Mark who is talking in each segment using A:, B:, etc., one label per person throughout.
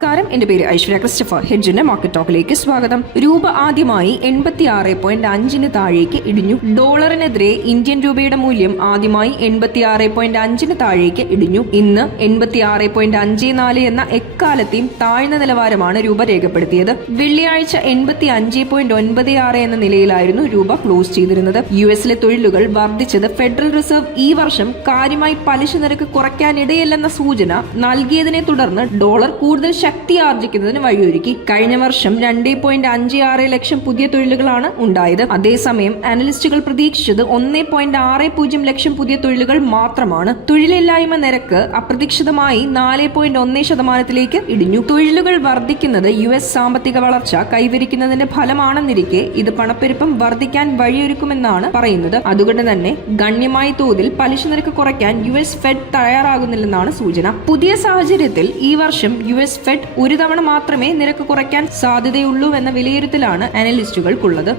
A: നമസ്കാരം. എന്റെ പേര് ഐശ്വര്യ ക്രിസ്റ്റഫർ. ഹെഡ്ജിന്റെ മാർക്കറ്റ് ടോക്കിലേക്ക് സ്വാഗതം. രൂപ ആദ്യമായി എൺപത്തി ആറ് പോയിന്റ് അഞ്ചിന് താഴേക്ക് ഇടിഞ്ഞു. ഡോളറിനെതിരെ ഇന്ത്യൻ രൂപയുടെ മൂല്യം ആദ്യമായി എൺപത്തി ആറ് പോയിന്റ് അഞ്ചിന് താഴേക്ക് ഇടിഞ്ഞു. ഇന്ന് എൺപത്തി ആറ് പോയിന്റ് അഞ്ച് നാല് എന്ന എക്കാലത്തെയും താഴ്ന്ന നിലവാരമാണ് രൂപ രേഖപ്പെടുത്തിയത്. വെള്ളിയാഴ്ച എൺപത്തി അഞ്ച് പോയിന്റ് ഒൻപത് ആറ് എന്ന നിലയിലായിരുന്നു രൂപ ക്ലോസ് ചെയ്തിരുന്നത്. യു എസിലെ തൊഴിലുകൾ വർദ്ധിച്ചത് ഫെഡറൽ റിസർവ് ഈ വർഷം കാര്യമായി പലിശ നിരക്ക് കുറയ്ക്കാനിടയില്ലെന്ന സൂചന നൽകിയതിനെ തുടർന്ന് ഡോളർ കൂടുതൽ ശക്തി ആർജിക്കുന്നതിന് വഴിയൊരുക്കി. കഴിഞ്ഞ വർഷം രണ്ടേ പോയിന്റ് അഞ്ച് ആറ് ലക്ഷം പുതിയ തൊഴിലുകളാണ് ഉണ്ടായത്. അതേസമയം അനലിസ്റ്റുകൾ പ്രതീക്ഷിച്ചത് ഒന്നേ പോയിന്റ് ആറ് പൂജ്യം ലക്ഷം പുതിയ തൊഴിലുകൾ മാത്രമാണ്. തൊഴിലില്ലായ്മ നിരക്ക് അപ്രതീക്ഷിതമായി നാല് പോയിന്റ് ഒന്ന് ശതമാനത്തിലേക്ക് ഇടിഞ്ഞു. തൊഴിലുകൾ വർദ്ധിക്കുന്നത് യു എസ് സാമ്പത്തിക വളർച്ച കൈവരിക്കുന്നതിന്റെ ഫലമാണെന്നിരിക്കെ ഇത് പണപ്പെരുപ്പം വർദ്ധിക്കാൻ വഴിയൊരുക്കുമെന്നാണ് പറയുന്നത്. അതുകൊണ്ട് തന്നെ ഗണ്യമായ തോതിൽ പലിശ നിരക്ക് കുറയ്ക്കാൻ യു എസ് ഫെഡ് തയ്യാറാകുന്നില്ലെന്നാണ് സൂചന. പുതിയ സാഹചര്യത്തിൽ ഈ വർഷം യു എസ് ഫെഡ് ഒരു തവണ മാത്രമേ നിരക്ക് കുറയ്ക്കാൻ സാധ്യതയുള്ളൂ എന്ന വിലയിരുത്തലാണ് അനലിസ്റ്റുകൾക്കുള്ളത്.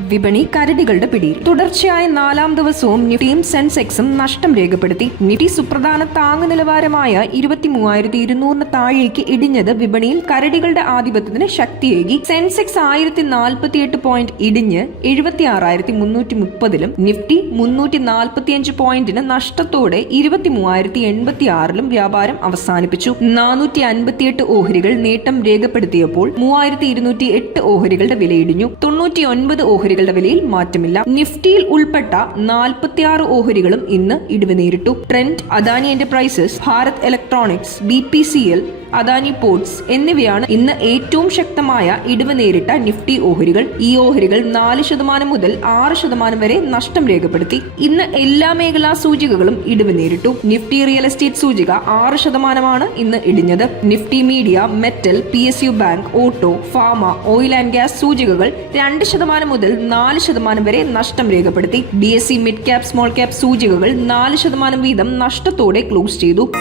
A: വിപണി കരടികളുടെ പിടിയിൽ. തുടർച്ചയായ നാലാം ദിവസവും നിഫ്റ്റിയും സെൻസെക്സും നഷ്ടം രേഖപ്പെടുത്തി. നിഫ്റ്റി സുപ്രധാന താങ്ങു നിലവാരമായ ഇരുപത്തി മൂവായിരത്തി ഇരുന്നൂറിന് താഴേക്ക് ഇടിഞ്ഞത് വിപണിയിൽ കരടികളുടെ ആധിപത്യത്തിന് ശക്തിയേകി. സെൻസെക്സ് ആയിരത്തി നാൽപ്പത്തി എട്ട് പോയിന്റ് ഇടിഞ്ഞ് എഴുപത്തി ആറായിരത്തി മുന്നൂറ്റി മുപ്പതിലും നിഫ്റ്റി മുന്നൂറ്റി നാൽപ്പത്തിയഞ്ച് പോയിന്റിന് നഷ്ടത്തോടെ ഇരുപത്തി മൂവായിരത്തി എൺപത്തി ആറിലും വ്യാപാരം അവസാനിപ്പിച്ചു. നാനൂറ്റി അൻപത്തിയെട്ട് ഓഹരികൾ നേട്ടം രേഖപ്പെടുത്തിയപ്പോൾ മൂവായിരത്തി ഇരുന്നൂറ്റി എട്ട് ഓഹരികളുടെ വിലയിടിഞ്ഞു. തൊണ്ണൂറ്റി ഒൻപത് ഓഹരികളുടെ വിലയിൽ മാറ്റമില്ല. നിഫ്റ്റിയിൽ ഉൾപ്പെട്ട നാൽപ്പത്തിയാറ് ഓഹരികളും ഇന്ന് ഇടിവ് നേരിട്ടു. Trend Adani enterprises Bharat electronics B P C L Adani ports എന്നിവയാണ് ഇന്ന് ഏറ്റവും ശക്തമായ ഇടിവ് നേരിട്ട നിഫ്റ്റി ഓഹരികൾ. ഈ ഓഹരികൾ നാല് ശതമാനം മുതൽ ആറ് ശതമാനം വരെ നഷ്ടം രേഖപ്പെടുത്തി. ഇന്ന് എല്ലാ മേഖലാ സൂചികകളും ഇടിവ് നേരിട്ടു. നിഫ്റ്റി റിയൽ എസ്റ്റേറ്റ് സൂചിക ആറ് ശതമാനമാണ് ഇന്ന് ഇടിഞ്ഞത്. Nifty media metal P S U bank auto pharma oil and gas സൂചികകൾ രണ്ട് ശതമാനം മുതൽ നാല് ശതമാനം വരെ നഷ്ടം രേഖപ്പെടുത്തി. B S C mid cap small cap സൂചികകൾ നാല് ശതമാനം വീതം നഷ്ടത്തോടെ ക്ലോസ് ചെയ്തു.